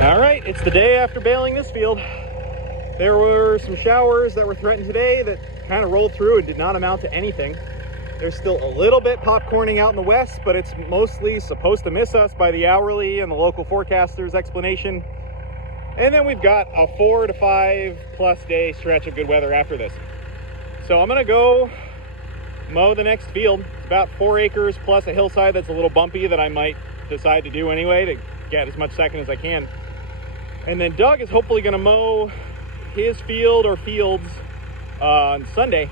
All right, it's the day after baling this field. There were some showers that were threatened today that kind of rolled through and did not amount to anything. There's still a little bit popcorning out in the west, but it's mostly supposed to miss us by the hourly and the local forecaster's explanation. And then we've got a 4 to 5 plus day stretch of good weather after this. So I'm gonna go mow the next field. It's about 4 acres plus a hillside that's a little bumpy that I might decide to do anyway to get as much second as I can. And then Doug is hopefully gonna mow his field or fields on Sunday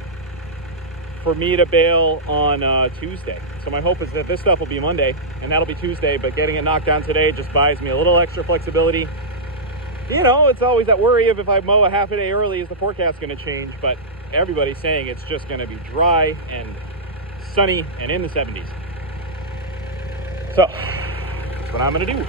for me to bale on Tuesday. So my hope is that this stuff will be Monday and that'll be Tuesday, but getting it knocked down today just buys me a little extra flexibility. You know, it's always that worry of if I mow a half a day early, is the forecast gonna change? But everybody's saying it's just gonna be dry and sunny and in the 70s. So that's what I'm gonna do.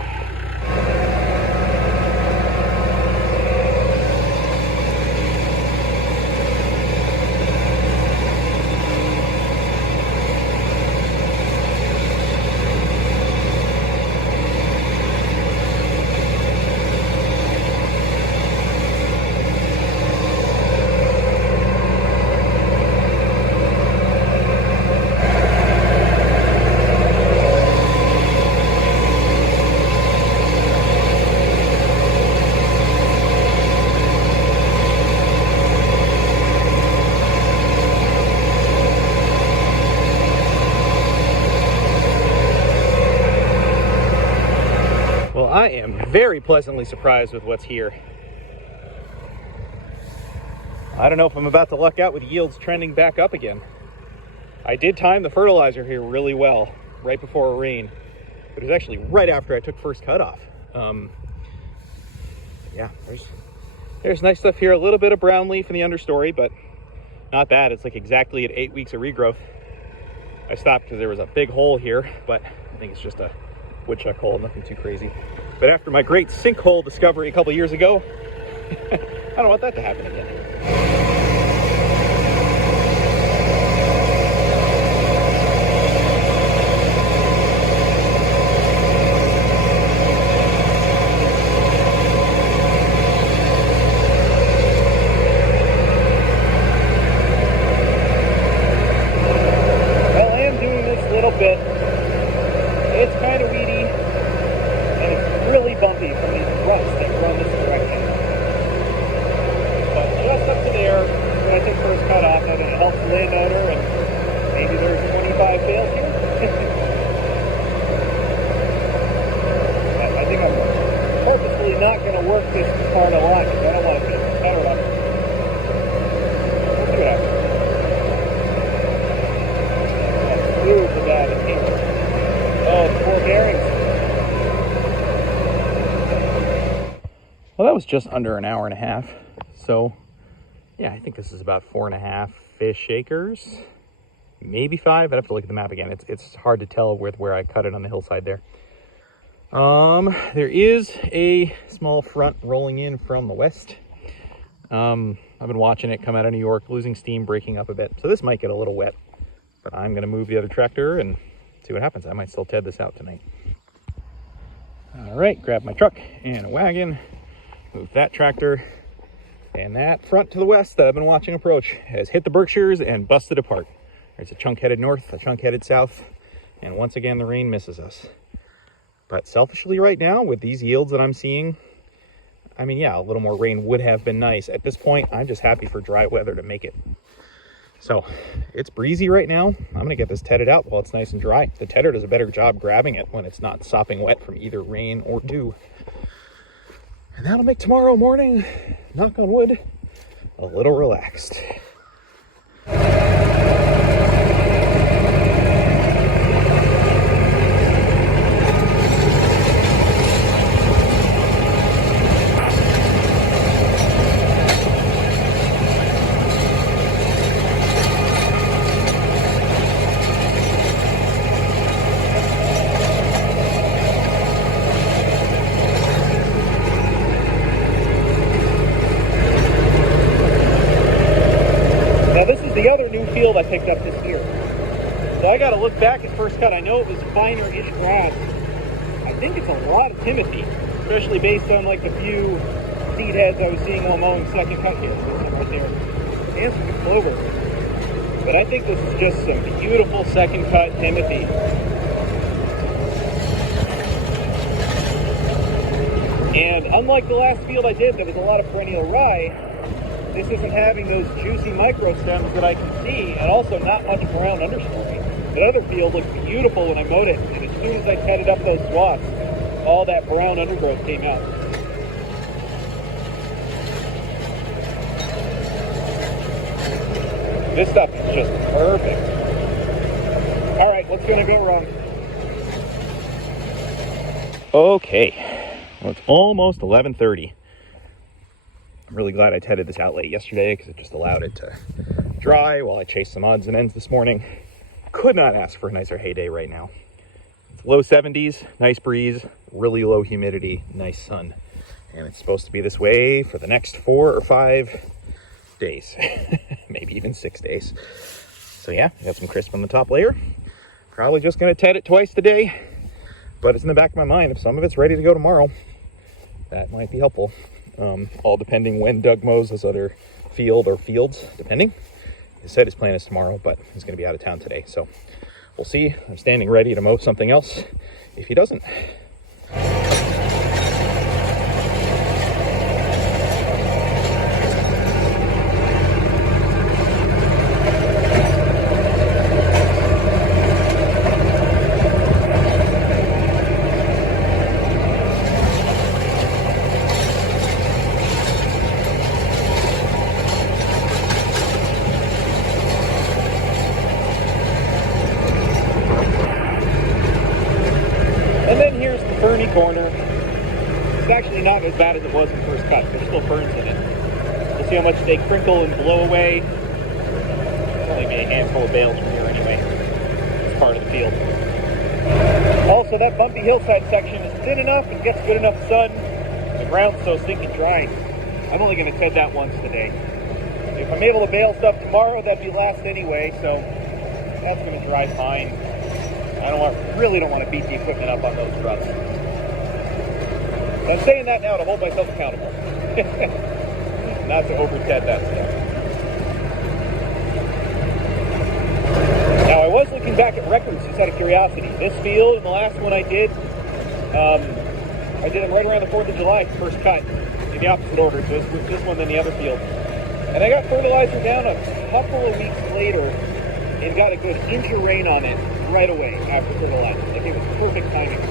I am very pleasantly surprised with what's here. I don't know if I'm about to luck out with yields trending back up again. I did time the fertilizer here really well right before a rain. It was actually right after I took first cut off. Yeah, there's nice stuff here. A little bit of brown leaf in the understory, but not bad. It's like exactly at 8 weeks of regrowth. I stopped because there was a big hole here, but I think it's just a woodchuck hole, nothing too crazy. But after my great sinkhole discovery a couple years ago, I don't want that to happen again. Well, I am doing this little bit. It's kind of weedy, and it's really bumpy from these ruts that run this direction. But just up to there, when I took first cut off, I think it helps the landowner, and maybe there's 25 bales here. I think I'm purposefully not going to work this part a lot, because I don't want to finish the cutter up. Let's see what happens. Let's move the dad in here. Oh, the poor bearings. Well, that was just under an hour and a half. So, yeah, I think this is about 4.5-ish acres. Maybe 5. I'd have to look at the map again. It's hard to tell with where I cut it on the hillside there. There is a small front rolling in from the west. I've been watching it come out of New York, losing steam, breaking up a bit. So this might get a little wet. But I'm going to move the other tractor and see what happens. I might still TED this out tonight. All right, grab my truck and a wagon, move that tractor, and that front to the west that I've been watching approach has hit the Berkshires and busted apart. There's a chunk headed north, a chunk headed south, and once again the rain misses us. But selfishly right now, with these yields that I'm seeing, I mean, yeah, a little more rain would have been nice. At this point, I'm just happy for dry weather to make it. So it's breezy right now. I'm gonna get this tedded out while it's nice and dry. The tedder does a better job grabbing it when it's not sopping wet from either rain or dew. And that'll make tomorrow morning, knock on wood, a little relaxed. The other new field I picked up this year. So I got to look back at first cut. I know it was finer-ish grass. I think it's a lot of Timothy. especially based on like the few seed heads I was seeing while mowing second cut here. Right there. And some clover. But I think this is just some beautiful second cut Timothy. And unlike the last field I did that was a lot of perennial rye, this isn't having those juicy micro stems that I can see, and also not much brown understory. That other field looked beautiful when I mowed it, and as soon as I tedded up those swaths, all that brown undergrowth came out. This stuff is just perfect. All right, what's gonna go wrong? Okay, well, it's almost 11:30. I'm really glad I tedded this out late yesterday because it just allowed it to dry while I chased some odds and ends this morning. Could not ask for a nicer heyday right now. It's low 70s, nice breeze, really low humidity, nice sun. And it's supposed to be this way for the next 4 or 5 days, maybe even 6 days. So yeah, got some crisp on the top layer. Probably just gonna ted it twice today, but it's in the back of my mind. If some of it's ready to go tomorrow, that might be helpful. All depending when Doug mows this other field or fields, depending. He said his plan is tomorrow, but he's gonna be out of town today. So we'll see. I'm standing ready to mow something else if he doesn't. Corner. It's actually not as bad as it was in first cut. There's still ferns in it. We'll see how much they crinkle and blow away. There'll only be a handful of bales from here anyway. It's part of the field. Also, that bumpy hillside section is thin enough and gets good enough sun. The ground's so stinking dry. I'm only going to ted that once today. If I'm able to bale stuff tomorrow, that'd be last anyway, so that's going to dry fine. Really don't want to beat the equipment up on those ruts. I'm saying that now to hold myself accountable. Not to over-ted that stuff. Now, I was looking back at records just out of curiosity. This field and the last one I did them right around the 4th of July, first cut, in the opposite order. So this one than the other field. And I got fertilizer down a couple of weeks later and got a good inch of rain on it right away after fertilizer. Like, it was perfect timing.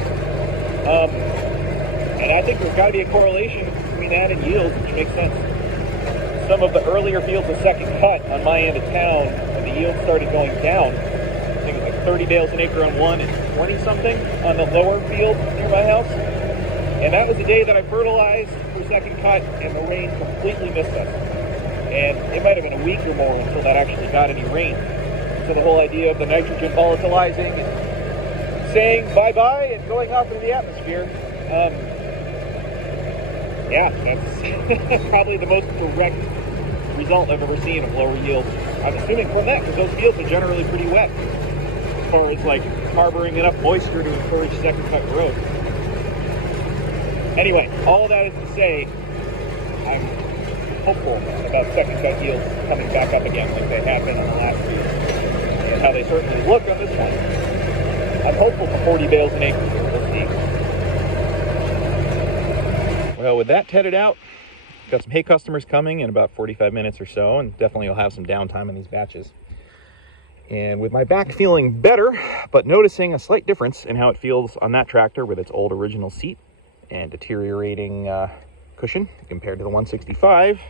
And I think there's got to be a correlation between that and yields, which makes sense. Some of the earlier fields of second cut on my end of town, when the yield started going down, I think it was like 30 bales an acre on one and 20 something on the lower field near my house. And that was the day that I fertilized for second cut, and the rain completely missed us. And it might have been a week or more until that actually got any rain. So the whole idea of the nitrogen volatilizing and saying bye-bye and going off into the atmosphere, yeah, that's probably the most direct result I've ever seen of lower yields. I'm assuming from that, because those fields are generally pretty wet, as far as like harboring enough moisture to encourage second cut growth. Anyway, all that is to say, I'm hopeful about second cut yields coming back up again like they have been on the last field, and how they certainly look on this one. I'm hopeful for 40 bales an acre. We'll see. Well, with that tedded out, got some hay customers coming in about 45 minutes or so, and definitely will have some downtime in these batches. And with my back feeling better, but noticing a slight difference in how it feels on that tractor with its old original seat and deteriorating cushion compared to the 165,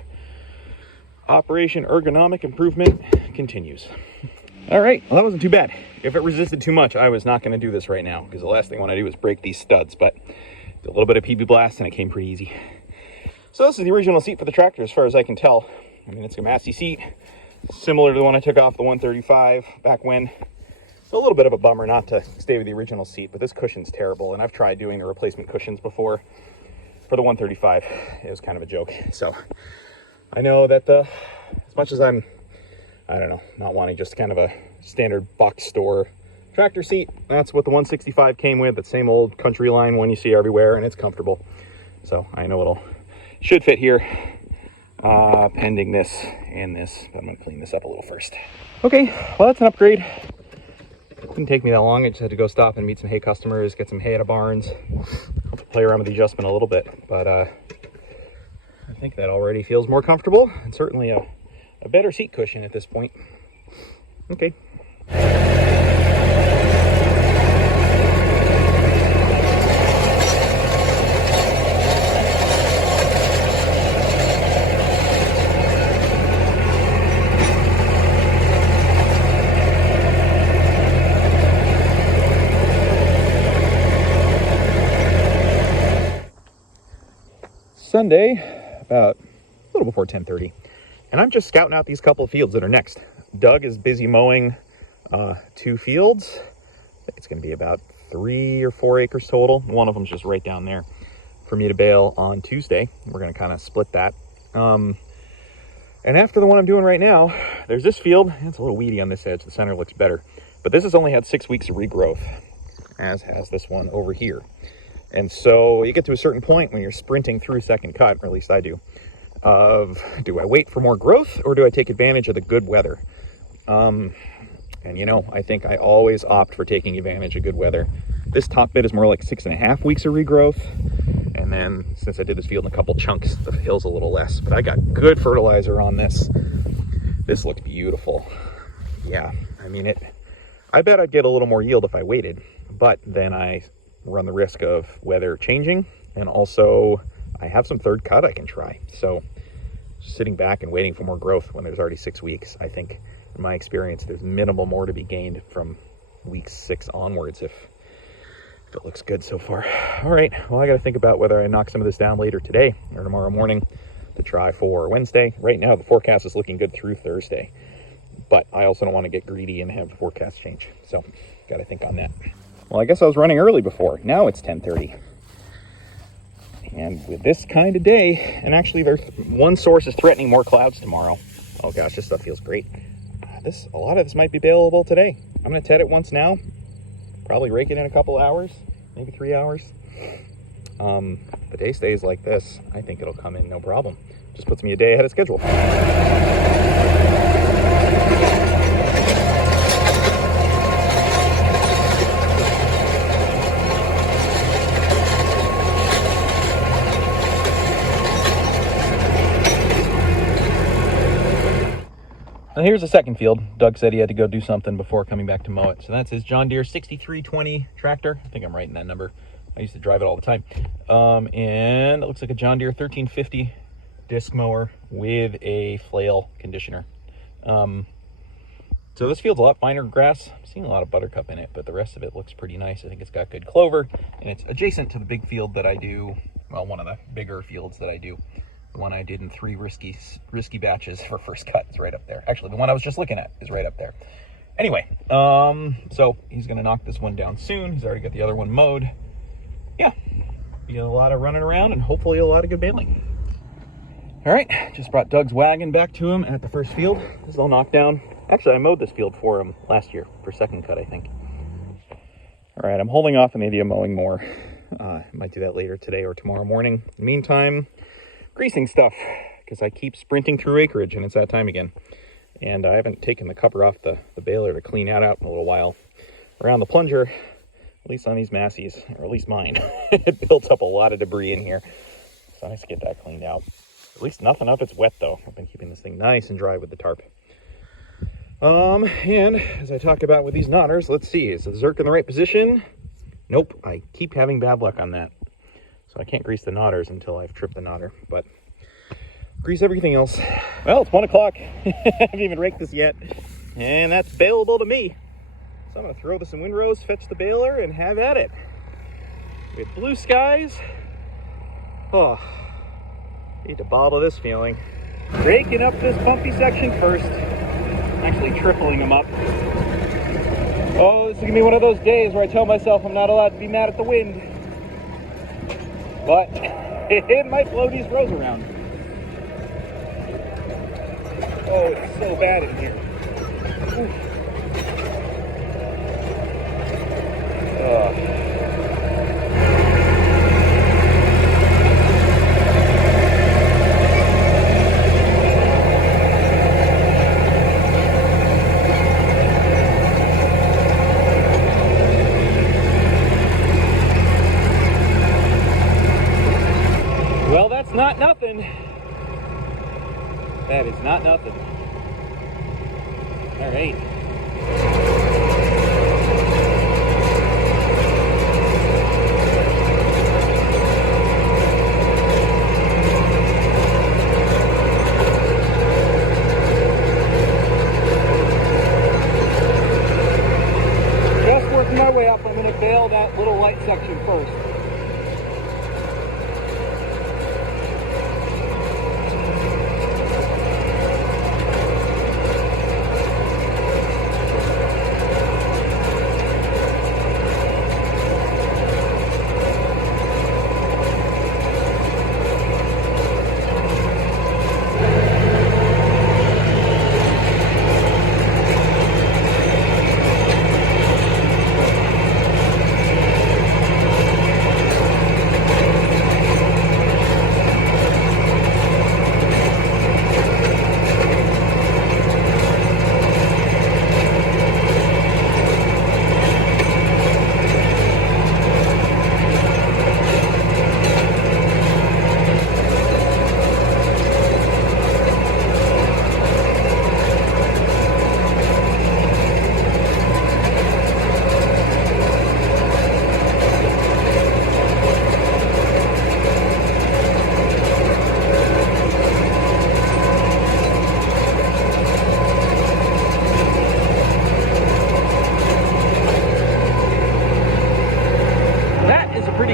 operation ergonomic improvement continues. All right, well, that wasn't too bad. If it resisted too much, I was not going to do this right now, because the last thing I want to do is break these studs, but a little bit of PB blast and it came pretty easy. So this is the original seat for the tractor as far as I can tell. I mean, it's a Massey seat, similar to the one I took off the 135 back when. It's a little bit of a bummer not to stay with the original seat, but this cushion's terrible, and I've tried doing the replacement cushions before for the 135. It was kind of a joke. So I know that as much as I don't know, not wanting just kind of a standard box store tractor seat, that's what the 165 came with, that same old country line one you see everywhere, and it's comfortable. So I know it'll should fit here, pending this and this. But I'm gonna clean this up a little first. Okay, well, that's an upgrade. Didn't take me that long. I just had to go stop and meet some hay customers, get some hay out of barns. I'll play around with the adjustment a little bit, but I think that already feels more comfortable, and certainly a better seat cushion at this point. Okay. Sunday, about a little before 10:30, and I'm just scouting out these couple of fields that are next. Doug is busy mowing 2 fields. I think it's going to be about 3 or 4 acres total. One of them's just right down there for me to bale on Tuesday. We're going to kind of split that. And after the one I'm doing right now, there's this field. It's a little weedy on this edge. The center looks better, but this has only had 6 weeks of regrowth, as has this one over here. And so you get to a certain point when you're sprinting through second cut, or at least I do, of do I wait for more growth or do I take advantage of the good weather? And you know, I think I always opt for taking advantage of good weather. This top bit is more like 6.5 weeks of regrowth. And then since I did this field in a couple chunks, the hill's a little less, but I got good fertilizer on this. This looks beautiful. Yeah, I mean, I bet I'd get a little more yield if I waited, but then I run the risk of weather changing, and also I have some third cut I can try. So sitting back and waiting for more growth when there's already 6 weeks, I think in my experience there's minimal more to be gained from week 6 onwards if it looks good so far. All right, well, I got to think about whether I knock some of this down later today or tomorrow morning to try for Wednesday. Right now the forecast is looking good through Thursday, but I also don't want to get greedy and have the forecast change, so got to think on that. Well, I guess I was running early before. Now it's 10:30. And with this kind of day, and actually there's one source is threatening more clouds tomorrow. Oh gosh, this stuff feels great. A lot of this might be baleable today. I'm gonna ted it once now, probably rake it in a couple hours, maybe 3 hours. The day stays like this, I think it'll come in no problem. Just puts me a day ahead of schedule. And here's the second field. Doug said he had to go do something before coming back to mow it. So that's his John Deere 6320 tractor. I think I'm right in that number. I used to drive it all the time. And it looks like a John Deere 1350 disc mower with a flail conditioner. So this field's a lot finer grass. I'm seeing a lot of buttercup in it, but the rest of it looks pretty nice. I think it's got good clover, and it's adjacent to the big field that I do. Well, one of the bigger fields that I do. The one I did in 3 risky batches for first cut is right up there. Actually, the one I was just looking at is right up there. Anyway, so he's gonna knock this one down soon. He's already got the other one mowed. Yeah, be a lot of running around and hopefully a lot of good baling. All right, just brought Doug's wagon back to him at the first field. This is all knocked down. Actually, I mowed this field for him last year for second cut, I think. All right, I'm holding off on the idea of mowing more. Might do that later today or tomorrow morning. In the meantime, greasing stuff, because I keep sprinting through acreage and it's that time again. And I haven't taken the cover off the baler to clean that out in a little while. Around the plunger, at least on these Masseys, or at least mine, it built up a lot of debris in here. So nice to get that cleaned out. At least nothing up, it's wet though. I've been keeping this thing nice and dry with the tarp. And as I talked about with these knotters, let's see, is the Zerk in the right position? Nope, I keep having bad luck on that. So I can't grease the knotters until I've tripped the knotter, but grease everything else. Well, it's 1 o'clock. I haven't even raked this yet, and that's baleable to me. So I'm gonna throw this in Windrows, fetch the baler, and have at it. With blue skies. Oh, need to bottle this feeling. Raking up this bumpy section first. Actually tripling them up. Oh, this is gonna be one of those days where I tell myself I'm not allowed to be mad at the wind. But it might blow these rows around. Oh, it's so bad in here. not nothing. That is not nothing. All right. Just working my way up. I'm going to bale that little light section first.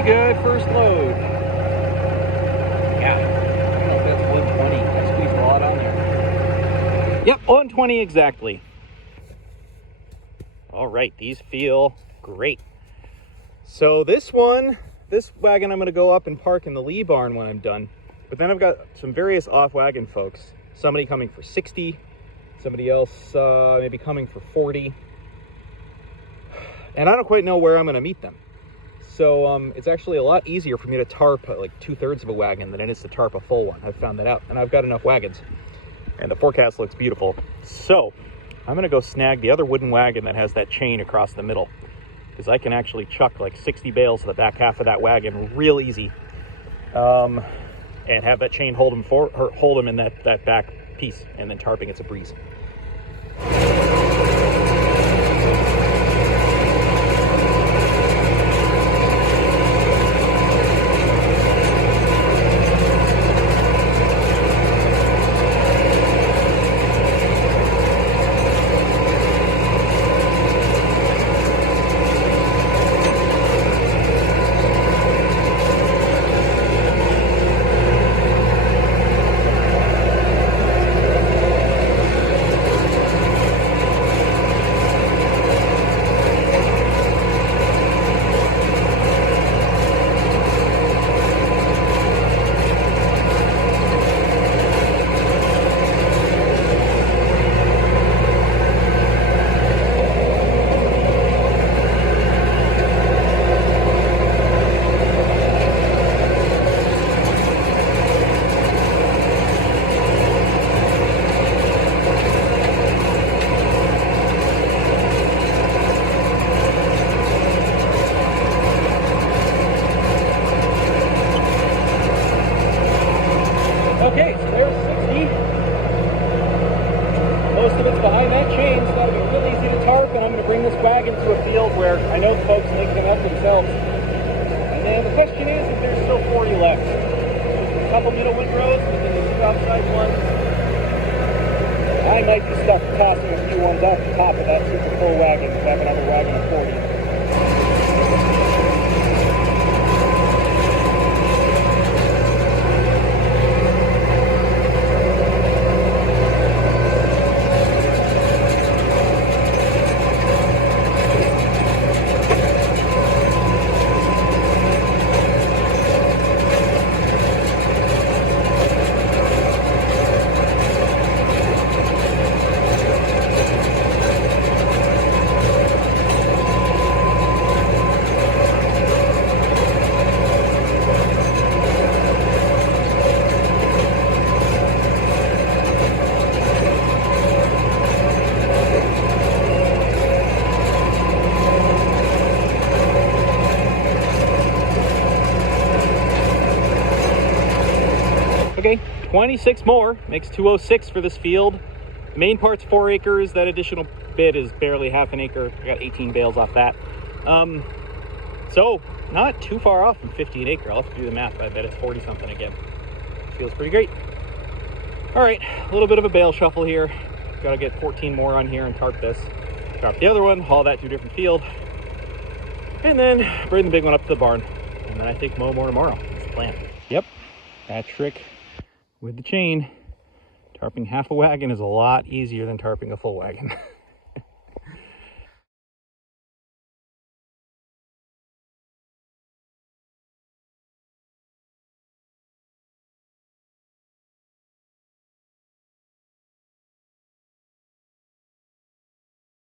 Good first load. Yeah, I don't know if that's 120. I squeezed a lot on there. Yep, 120 exactly. All right, these feel great. So this wagon I'm going to go up and park in the Lee barn when I'm done. But then I've got some various off-wagon folks. Somebody coming for 60, somebody else maybe coming for 40. And I don't quite know where I'm going to meet them. So it's actually a lot easier for me to tarp like 2/3 of a wagon than it is to tarp a full one. I've found that out, and I've got enough wagons, and the forecast looks beautiful. So I'm gonna go snag the other wooden wagon that has that chain across the middle, because I can actually chuck like 60 bales to the back half of that wagon real easy, and have that chain hold them in that back piece, and then tarping it's a breeze. Okay, so there's 60. Most of it's behind that chain, so that'll be real easy to tarp, and I'm going to bring this wagon to a field where I know the folks make them up themselves. And then the question is if there's still 40 left. There's a couple middle windrows, and then the 2 outside ones. I might be stuck tossing a few ones off the top of that super full wagon to have another wagon of 40. Okay, 26 more, makes 206 for this field. Main part's 4 acres. That additional bit is barely half an acre. I got 18 bales off that. So not too far off from 50 an acre. I'll have to do the math, but I bet it's 40 something again. Feels pretty great. All right, a little bit of a bale shuffle here. Got to get 14 more on here and tarp this. Tarp the other one, haul that to a different field, and then bring the big one up to the barn. And then I think mow more tomorrow. That's the plan. Yep, that trick with the chain. Tarping half a wagon is a lot easier than tarping a full wagon.